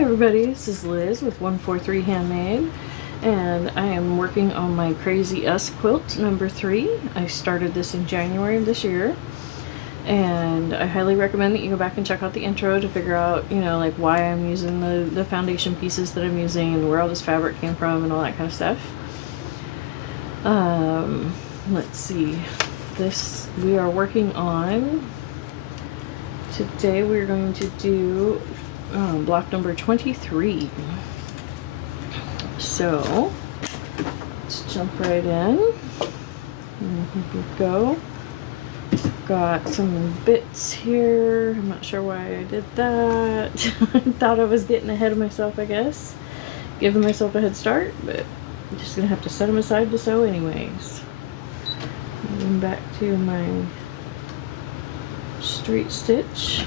Hi everybody, this is Liz with 143 Handmade, and I am working on my Crazy Quilt number 3. I started this in January of this year, and I highly recommend that you go back and check out the intro to figure out, like why I'm using the foundation pieces that I'm using and where all this fabric came from and all that kind of stuff. Let's see, this we are working on. Today we're going to do block number 23. So let's jump right in. And here we go. Got some bits here. I'm not sure why I did that. I thought I was getting ahead of myself, I guess. Giving myself a head start, but I'm just gonna have to set them aside to sew anyways. Moving back to my straight stitch,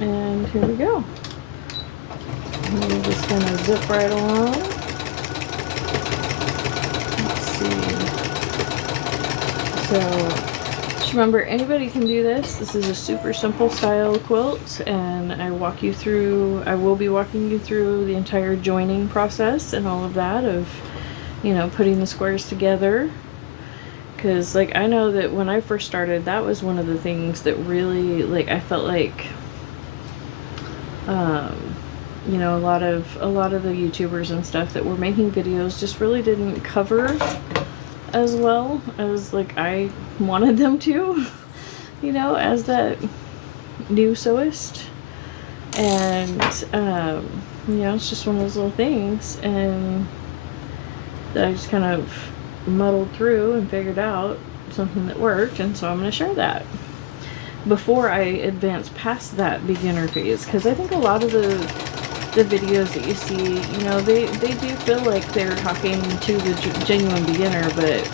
and here we go. We're just gonna zip right along. Let's see. So just remember, anybody can do this. This is a super simple style quilt, and I will be walking you through the entire joining process and all of that of, putting the squares together. Because, I know that when I first started, that was one of the things that really, I felt like, a lot of the YouTubers and stuff that were making videos just really didn't cover as well as, I wanted them to, as that new sewist. And, it's just one of those little things, and that I just kind of muddled through and figured out something that worked, and so I'm going to share that before I advance past that beginner phase, because I think a lot of the videos that you see, they do feel like they're talking to the genuine beginner, but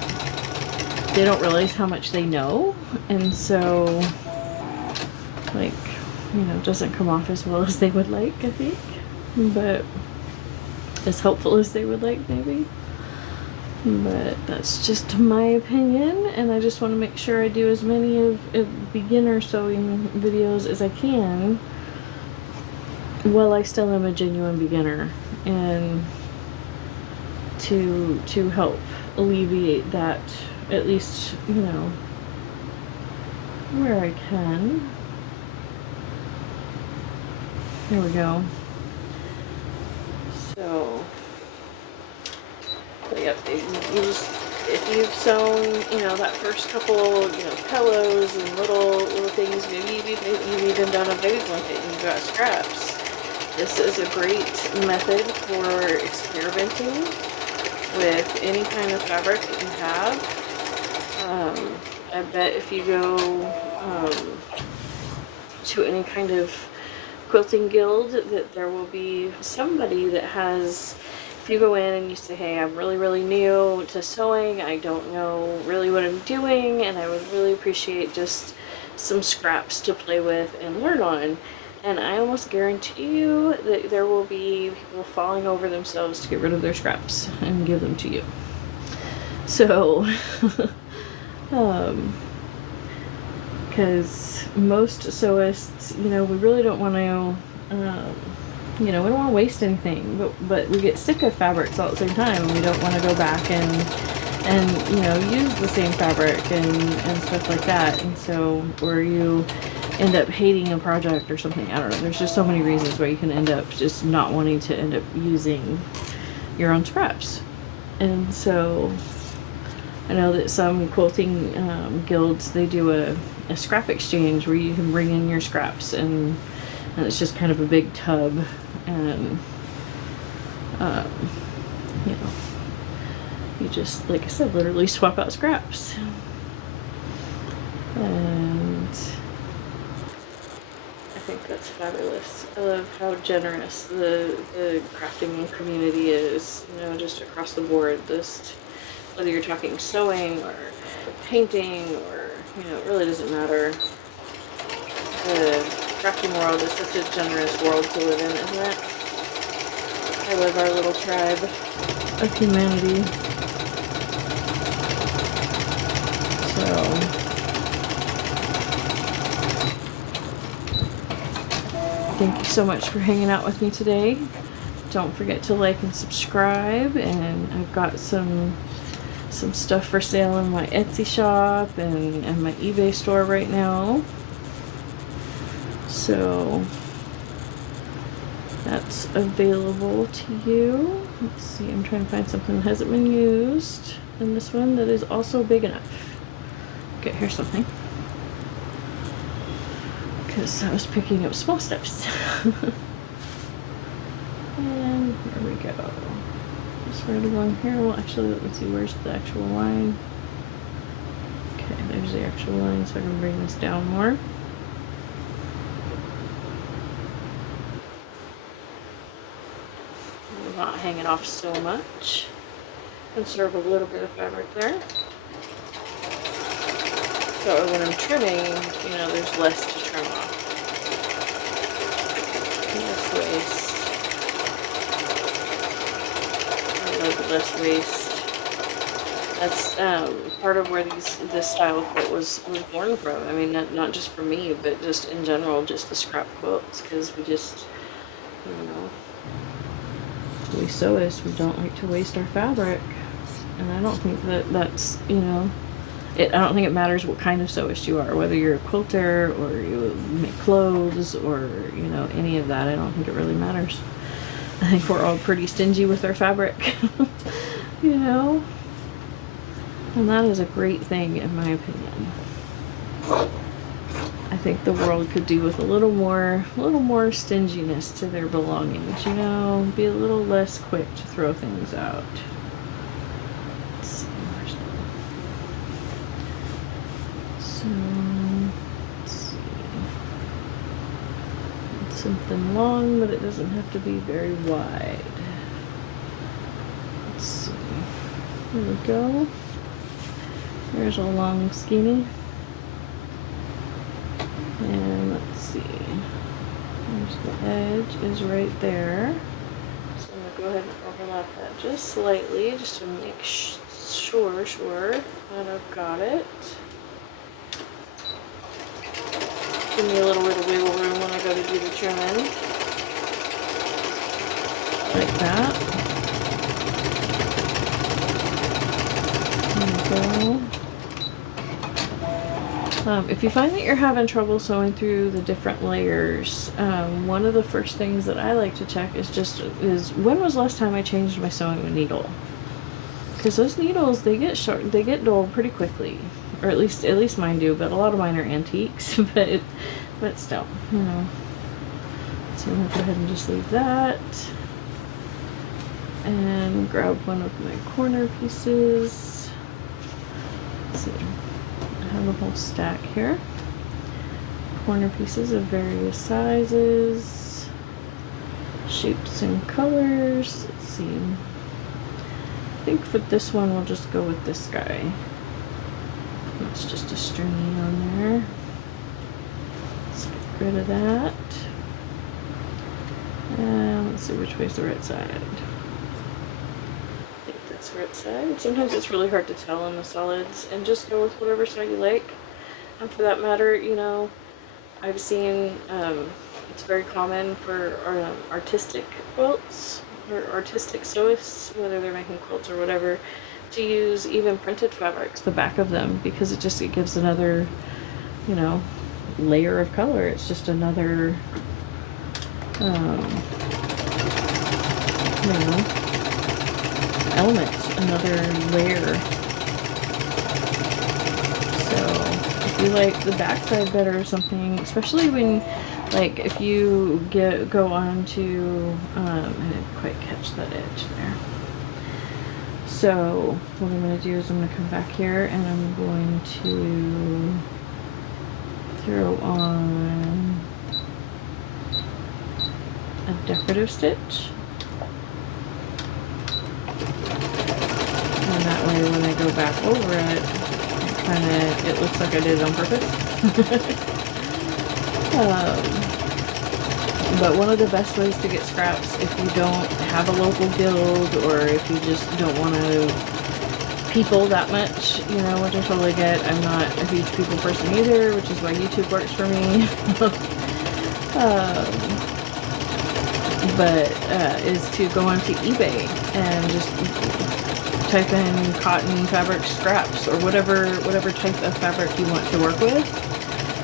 they don't realize how much they know, and so it doesn't come off as well as they would like, I think, but as helpful as they would like, maybe. But that's just my opinion, and I just want to make sure I do as many of beginner sewing videos as I can while I still am a genuine beginner, and to help alleviate that, at least, where I can. There we go. So yep, if you've sewn, that first couple, pillows and little things, maybe you've even done a baby blanket and you've got scraps. This is a great method for experimenting with any kind of fabric that you have. I bet if you go to any kind of quilting guild, that there will be somebody that has. If you go in and you say, hey, I'm really new to sewing, I don't know really what I'm doing, and I would really appreciate just some scraps to play with and learn on. And I almost guarantee you that there will be people falling over themselves to get rid of their scraps and give them to you. So, because most sewists, we really don't want to, we don't want to waste anything, but we get sick of fabrics all at the same time, and we don't want to go back and use the same fabric and stuff like that, and so, or you end up hating a project or something. I don't know, there's just so many reasons why you can end up just not wanting to end up using your own scraps. And so I know that some quilting guilds, they do a scrap exchange where you can bring in your scraps, and it's just kind of a big tub, and you just, like I said, literally swap out scraps. And I think that's fabulous. I love how generous the crafting community is, just across the board. Just whether you're talking sewing or painting, or it really doesn't matter. The crafting world is such a generous world to live in, isn't it? I love our little tribe of humanity. So thank you so much for hanging out with me today. Don't forget to like and subscribe, and I've got some stuff for sale in my Etsy shop and my eBay store right now. So that's available to you. Let's see, I'm trying to find something that hasn't been used. And this one that is also big enough. Okay, here's something. Because I was picking up small stuffs. And here we go. Just right along here. Well, actually, let me see, where's the actual line? Okay, there's the actual line, so I can bring this down more. Not hanging off so much. Conserve a little bit of fabric there. So when I'm trimming, you know, there's less to trim off. Less waste. A little bit less waste. That's part of where this style of quilt was born from. I mean, not just for me, but just in general, just the scrap quilts, because we just, you know, we sewists, we don't like to waste our fabric. And I don't think that's, you know, I don't think it matters what kind of sewist you are, whether you're a quilter or you make clothes or, you know, any of that. I don't think it really matters. I think we're all pretty stingy with our fabric, you know, and that is a great thing in my opinion. I think the world could do with a little more stinginess to their belongings, you know, be a little less quick to throw things out. Let's see, where's that? So, let's see. It's something long, but it doesn't have to be very wide. Let's see. There we go. There's a long skinny. And let's see, there's the edge is right there. So I'm going to go ahead and overlap that just slightly, just to make sure that I've got it. Give me a little bit of wiggle room when I go to do the trimming. Like that. There we go. If you find that you're having trouble sewing through the different layers, one of the first things that I like to check is when was the last time I changed my sewing needle? Because those needles, they get short, they get dull pretty quickly, or at least mine do. But a lot of mine are antiques. but still, you know. So I'm gonna go ahead and just leave that, and grab one of my corner pieces. Let's see. I have a whole stack here. Corner pieces of various sizes, shapes and colors. Let's see. I think for this one we'll just go with this guy. It's just a string on there. Let's get rid of that. And let's see which way's the right side. Right side. Sometimes it's really hard to tell on the solids, and just go with whatever side you like. And for that matter, you know, I've seen it's very common for artistic quilts or artistic sewists, whether they're making quilts or whatever, to use even printed fabrics, the back of them, because it gives another, you know, layer of color. It's just another you know, element, another layer. So if you like the back side better or something, especially when, like, if you go on to I didn't quite catch that edge there. So what I'm going to do is I'm going to come back here and I'm going to throw on a decorative stitch. And that way when I go back over it, it looks like I did it on purpose. But one of the best ways to get scraps, if you don't have a local guild, or if you just don't want to people that much, you know, which I totally get. I'm not a huge people person either, which is why YouTube works for me. but is to go onto eBay and just type in cotton fabric scraps or whatever type of fabric you want to work with.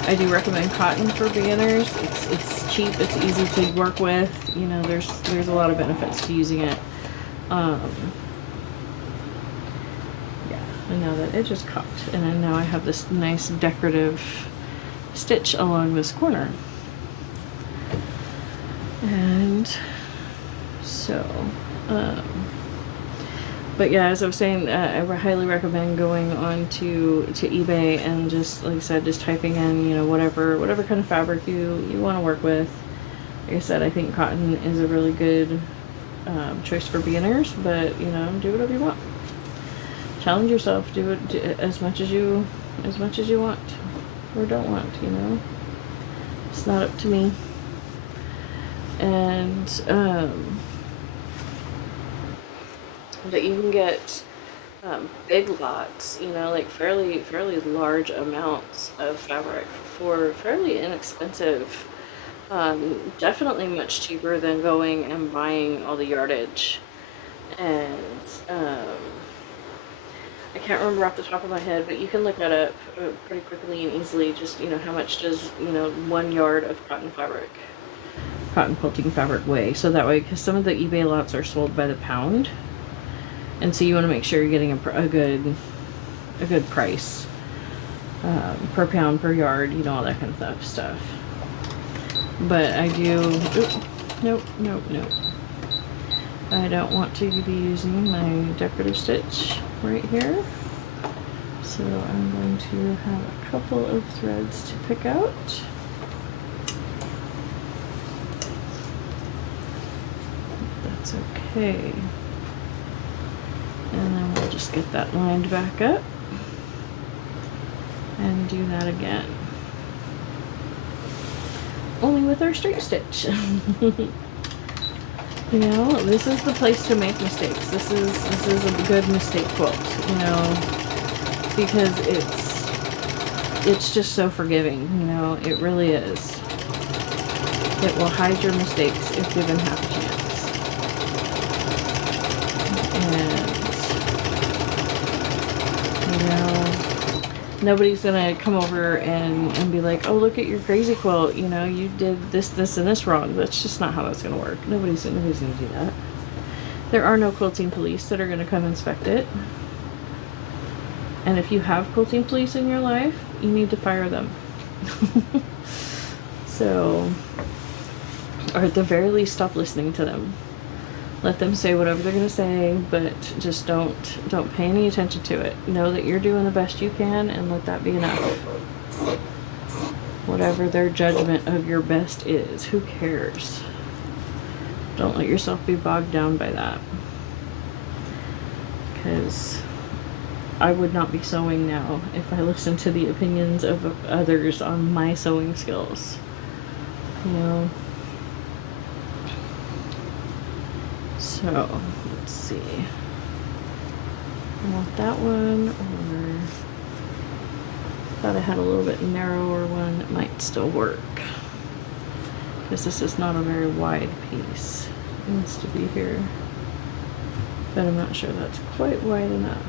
I do recommend cotton for beginners. It's cheap, it's easy to work with. You know, there's a lot of benefits to using it. Yeah, and now that it just cocked, and then now I have this nice decorative stitch along this corner. And so, but yeah, as I was saying, I highly recommend going on to eBay and just, like I said, just typing in, you know, whatever kind of fabric you want to work with. Like I said, I think cotton is a really good choice for beginners, but, you know, do whatever you want. Challenge yourself. Do as much as you want or don't want. You know, it's not up to me. And that you can get big lots, you know, like fairly large amounts of fabric for fairly inexpensive. Definitely much cheaper than going and buying all the yardage. And I can't remember off the top of my head, but you can look that up pretty quickly and easily. Just, you know, how much does, you know, 1 yard of cotton quilting fabric weigh? So that way, because some of the eBay lots are sold by the pound, and so you want to make sure you're getting a good price per pound, per yard, you know, all that kind of stuff. But I do. Nope. I don't want to be using my decorative stitch right here, so I'm going to have a couple of threads to pick out. That's okay. And then we'll just get that lined back up and do that again. Only with our straight stitch. You know, this is the place to make mistakes. This is a good mistake quilt, you know, because it's just so forgiving, you know, it really is. It will hide your mistakes if given half a chance. And, you know, nobody's gonna come over and be like, oh, look at your crazy quilt, you know, you did this, and this wrong. That's just not how that's gonna work. Nobody's gonna do that. There are no quilting police that are gonna come inspect it. And if you have quilting police in your life, you need to fire them. So, or at the very least, stop listening to them. Let them say whatever they're gonna say, but just don't pay any attention to it. Know that you're doing the best you can, and let that be enough. Whatever their judgment of your best is, who cares? Don't let yourself be bogged down by that. Because I would not be sewing now if I listened to the opinions of others on my sewing skills. You know? So, let's see. I want that one, or thought I had a little bit narrower one that might still work. Because this is not a very wide piece. It needs to be here. But I'm not sure that's quite wide enough.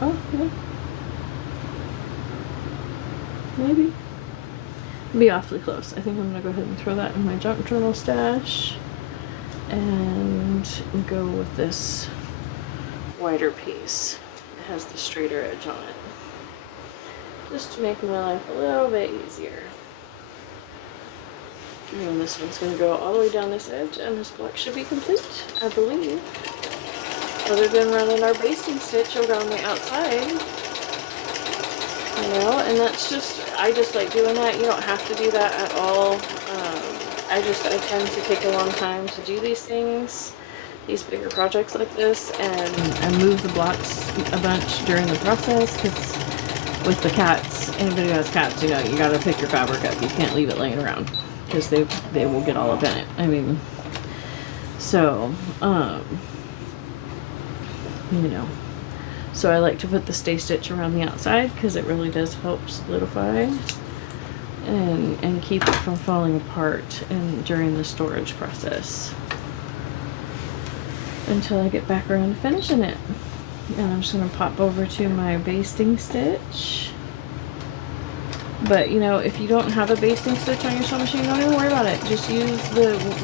Oh, yeah. Maybe. Be awfully close. I think I'm going to go ahead and throw that in my junk journal stash. And go with this wider piece. It has the straighter edge on it. Just to make my life a little bit easier. And this one's going to go all the way down this edge, and this block should be complete, I believe. Other than running our basting stitch around the outside. You know, and that's just, I just like doing that. You don't have to do that at all. I tend to take a long time to do these things, these bigger projects like this, and I move the blocks a bunch during the process, because with the cats, anybody who has cats, you know, you gotta pick your fabric up. You can't leave it laying around, because they will get all up in it. I mean, so, you know, so I like to put the stay stitch around the outside, because it really does help solidify and keep it from falling apart during the storage process until I get back around to finishing it. And I'm just going to pop over to my basting stitch. But you know, if you don't have a basting stitch on your sewing machine, don't even worry about it. Just use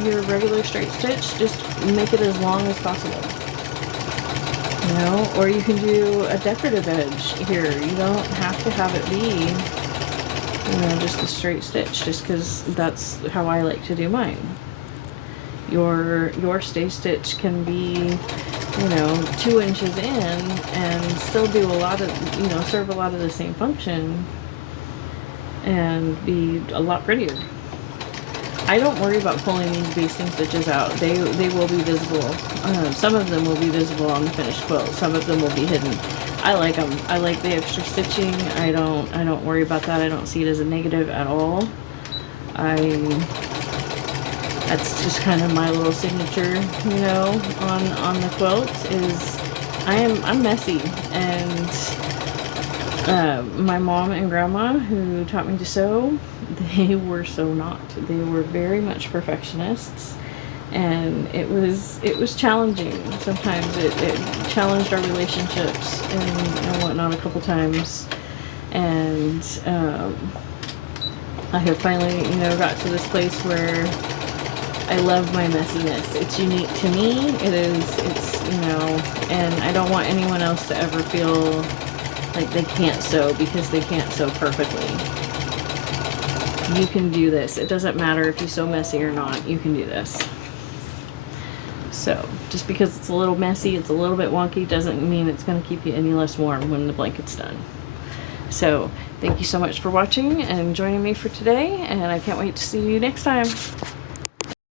your regular straight stitch. Just make it as long as possible. You know, or you can do a decorative edge here. You don't have to have it be, you know, just a straight stitch, just because that's how I like to do mine. Your stay stitch can be, you know, 2 inches in and still do a lot of, you know, serve a lot of the same function and be a lot prettier. I don't worry about pulling these basting stitches out. They will be visible. Some of them will be visible on the finished quilt. Some of them will be hidden. I like them. I like the extra stitching. I don't worry about that. I don't see it as a negative at all. That's just kind of my little signature, you know, on the quilt is I'm messy. And my mom and grandma, who taught me to sew, they were so not. They were very much perfectionists, and it was challenging. Sometimes it challenged our relationships and whatnot a couple times. And I have finally, you know, got to this place where I love my messiness. It's unique to me. It's, you know, and I don't want anyone else to ever feel like they can't sew because they can't sew perfectly. You can do this. It doesn't matter if you sew messy or not. You can do this. So, just because it's a little messy, it's a little bit wonky, doesn't mean it's going to keep you any less warm when the blanket's done. So, thank you so much for watching and joining me for today, and I can't wait to see you next time.